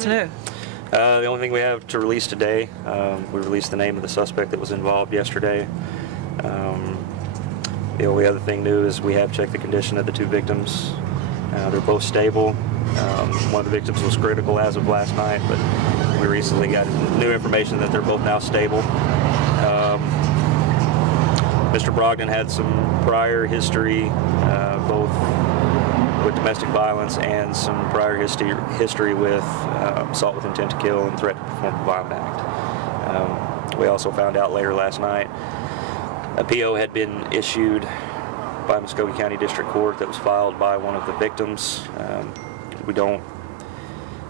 What's new? The only thing we have to release today, we released the name of the suspect that was involved yesterday. The only other thing new is we have checked the condition of the two victims. They're both stable. One of the victims was critical as of last night, but we recently got new information that they're both now stable. Mr. Brogdon had some prior history, both with domestic violence and some prior history with assault with intent to kill and threat to perform a violent act. We also found out later last night a PO had been issued by Muskogee County District Court that was filed by one of the victims.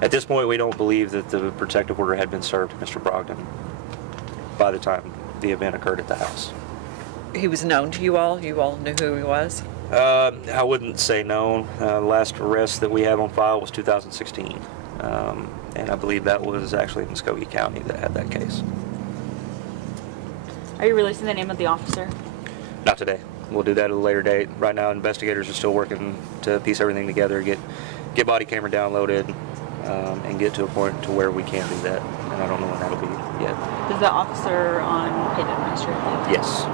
At this point, we don't believe that the protective order had been served to Mr. Brogdon by the time the event occurred at the house. He was known to you all? You all knew who he was? I wouldn't say known. The last arrest that we have on file was 2016. And I believe that was actually Muskogee County that had that case. Are you releasing the name of the officer? Not today. We'll do that at a later date. Right now, investigators are still working to piece everything together, get body camera downloaded, and get to a point to where we can do that. And I don't know when that'll be yet. Is the officer on paid administrative leave? Yes. Yeah.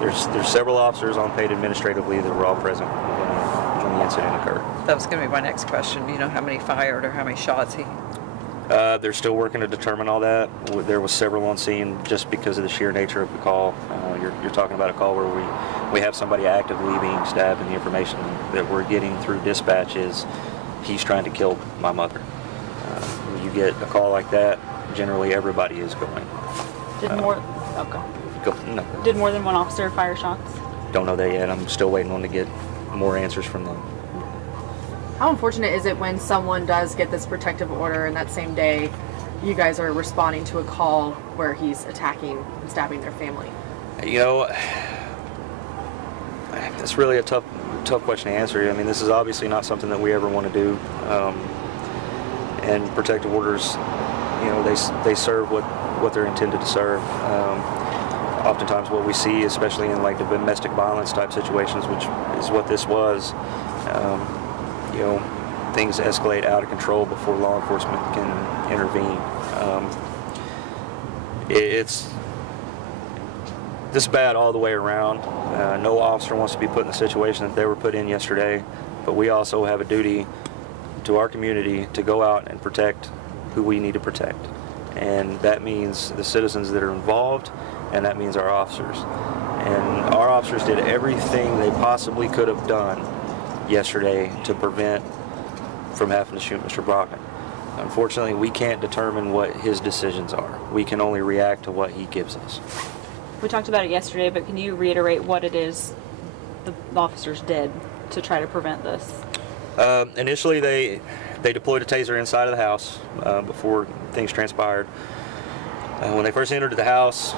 There's several officers on paid administrative leave that were all present when the incident occurred. That was going to be my next question. Do you know how many fired or how many shots he... They're still working to determine all that. There was several on scene just because of the sheer nature of the call. You're talking about a call where we have somebody actively being stabbed, and the information that we're getting through dispatch is he's trying to kill my mother. When you get a call like that, generally everybody is going. Did more than one officer fire shots? Don't know that yet. I'm still waiting on to get more answers from them. How unfortunate is it when someone does get this protective order and that same day you guys are responding to a call where he's attacking and stabbing their family? You know, it's really a tough question to answer. I mean, this is obviously not something that we ever want to do. And protective orders, you know, they serve what they're intended to serve. Oftentimes what we see, especially in like the domestic violence type situations, which is what this was, you know, things escalate out of control before law enforcement can intervene. It's this bad all the way around. No officer wants to be put in the situation that they were put in yesterday, but we also have a duty to our community to go out and protect who we need to protect. And that means the citizens that are involved, and that means our officers. And our officers did everything they possibly could have done yesterday to prevent from having to shoot Mr. Brogdon. Unfortunately, we can't determine what his decisions are. We can only react to what he gives us. We talked about it yesterday, but can you reiterate what it is the officers did to try to prevent this? Initially, they deployed a taser inside of the house before things transpired. When they first entered the house,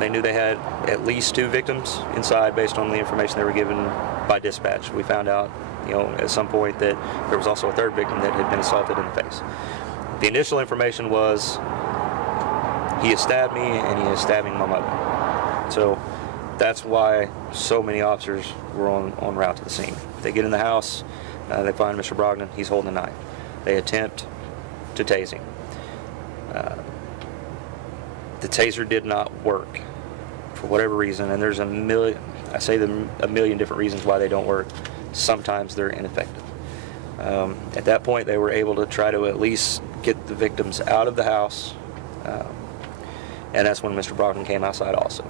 they knew they had at least 2 victims inside based on the information they were given by dispatch. We found out, you know, at some point that there was also a 3rd victim that had been assaulted in the face. The initial information was he has stabbed me and he is stabbing my mother. So that's why so many officers were on route to the scene. They get in the house, they find Mr. Brogdon, he's holding a knife. They attempt to tase him. The taser did not work for whatever reason, and there's a million different reasons why they don't work. Sometimes they're ineffective. At that point, they were able to try to at least get the victims out of the house, and that's when Mr. Brogdon came outside also.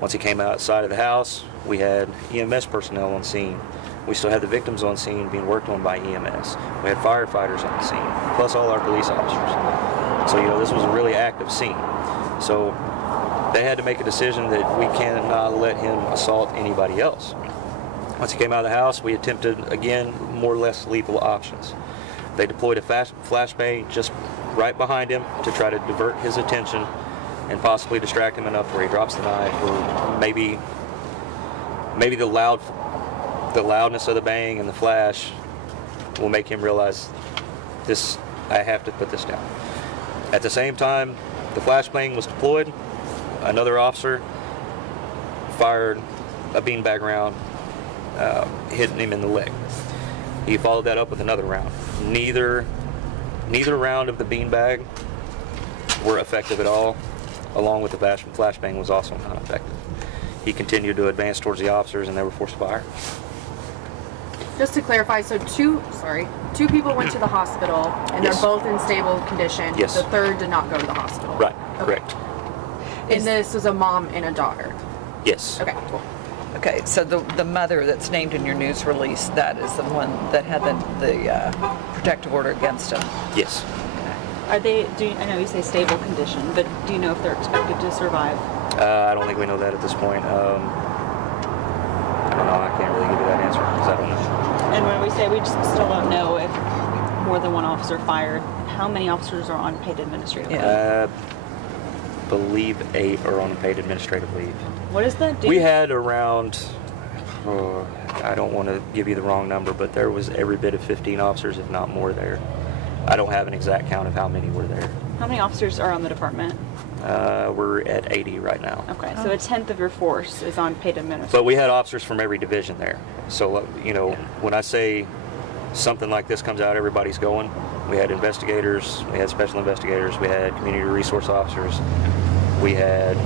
Once he came outside of the house, we had EMS personnel on scene. We still had the victims on scene being worked on by EMS. We had firefighters on the scene, plus all our police officers. So, you know, this was a really active scene. So they had to make a decision that we cannot let him assault anybody else. Once he came out of the house, we attempted, again, more or less lethal options. They deployed a flashbang just right behind him to try to divert his attention and possibly distract him enough where he drops the knife, or maybe the loudness of the bang and the flash will make him realize this, I have to put this down. At the same time the flashbang was deployed, another officer fired a beanbag round, hitting him in the leg. He followed that up with another round. Neither round of the beanbag were effective at all, along with the flashbang was also not effective. He continued to advance towards the officers, and they were forced to fire. Just to clarify, so two people went to the hospital, and Yes. they're both in stable condition. Yes. The third did not go to the hospital. Right, Okay. correct. And this was a mom and a daughter. Yes. Okay. Okay, so the mother that's named in your news release, that is the one that had the protective order against him. Yes. Are they? I know you say stable condition, but do you know if they're expected to survive? I don't think we know that at this point. I don't know. I can't really give you that answer because I don't know. And when we say we just still don't know if more than one officer fired, how many officers are on paid administrative leave? Yeah. Believe 8 are on paid administrative leave. What is that? We had around, I don't want to give you the wrong number, but there was every bit of 15 officers, if not more, there. I don't have an exact count of how many were there. How many officers are on the department? We're at 80 right now. Okay, so a tenth of your force is on paid administrative. But we had officers from every division there. So, you know, when I say something like this comes out, everybody's going. We had investigators, we had special investigators, we had community resource officers, we had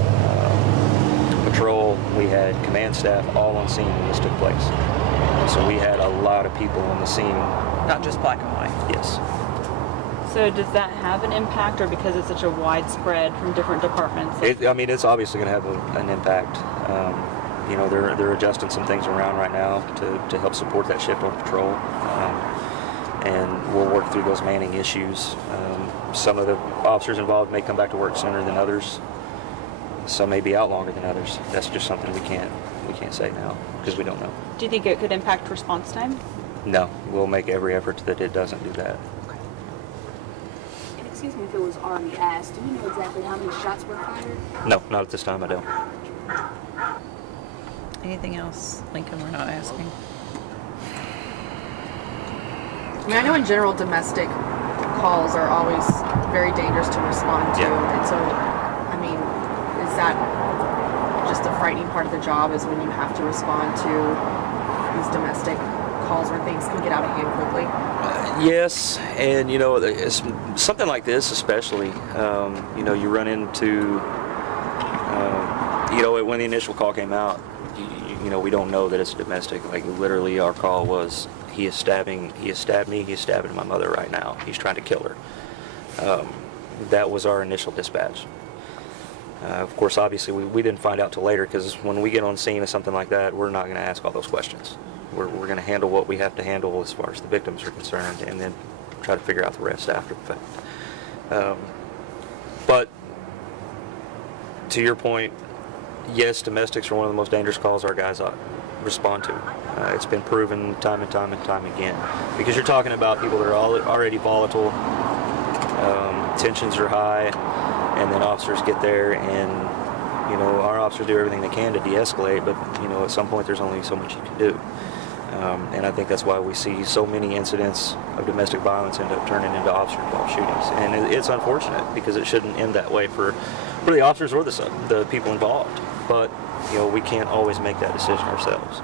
patrol, we had command staff all on scene when this took place. So we had a lot of people on the scene. Not just black and white. Yes. So does that have an impact, or because it's such a widespread from different departments? I mean, it's obviously going to have an impact. You know, they're adjusting some things around right now to help support that shift on patrol. And we'll work through those manning issues. Some of the officers involved may come back to work sooner than others. Some may be out longer than others. That's just something we can't say now because we don't know. Do you think it could impact response time? No, we'll make every effort that it doesn't do that. And excuse me if it was already asked, do you know exactly how many shots were fired? No, not at this time. I don't. Anything else, Lincoln, we're not asking? I mean, I know in general domestic calls are always very dangerous to respond to, Yeah. and so, I mean, is that just the frightening part of the job is when you have to respond to these domestic calls where things can get out of hand quickly? Yes, and you know, it's something like this especially, you know, you run into, you know, when the initial call came out, you know, we don't know that it's domestic. Like literally our call was, he has stabbed me, he is stabbing my mother right now, he's trying to kill her. That was our initial dispatch. Of course, obviously, we didn't find out till later, because when we get on scene of something like that, we're not going to ask all those questions. We're going to handle what we have to handle as far as the victims are concerned, and then try to figure out the rest after the fact. But to your point, yes, domestics are one of the most dangerous calls our guys respond to. It's been proven time and time and time again, because you're talking about people that are already volatile, tensions are high, and then officers get there, and you know, our officers do everything they can to de-escalate, but you know, at some point there's only so much you can do. And I think that's why we see so many incidents of domestic violence end up turning into officer-involved shootings, and it's unfortunate because it shouldn't end that way for the officers or the people involved. But you know, we can't always make that decision ourselves.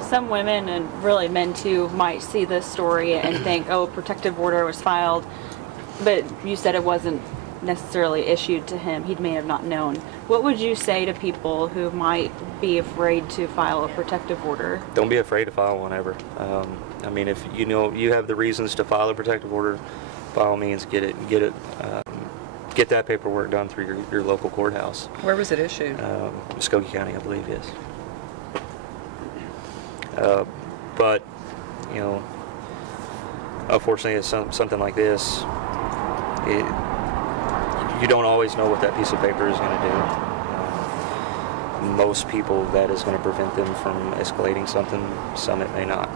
Some women, and really men too, might see this story and think, oh, protective order was filed, but you said it wasn't necessarily issued to him. He may have not known. What would you say to people who might be afraid to file a protective order? Don't be afraid to file one ever. I mean, if you know you have the reasons to file a protective order, by all means get get that paperwork done through your local courthouse. Where was it issued? Muskogee County, I believe, yes. But you know, unfortunately, it's something like this. You don't always know what that piece of paper is going to do. Most people, that is going to prevent them from escalating something. Some it may not.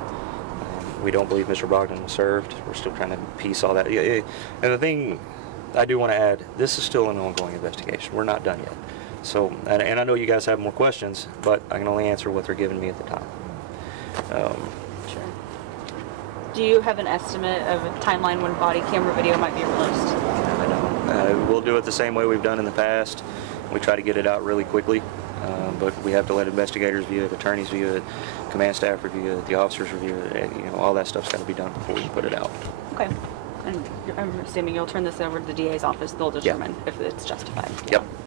We don't believe Mr. Brogdon was served. We're still trying to piece all that. And the thing I do want to add, this is still an ongoing investigation. We're not done yet. So, and I know you guys have more questions, but I can only answer what they're giving me at the time. Sure. Do you have an estimate of a timeline when body camera video might be released? We'll do it the same way we've done in the past. We try to get it out really quickly. But we have to let investigators view it, attorneys view it, command staff review it, the officers review it, and, you know, all that stuff's got to be done before we can put it out. Okay. And I'm assuming you'll turn this over to the DA's office. They'll determine if it's justified. Yep.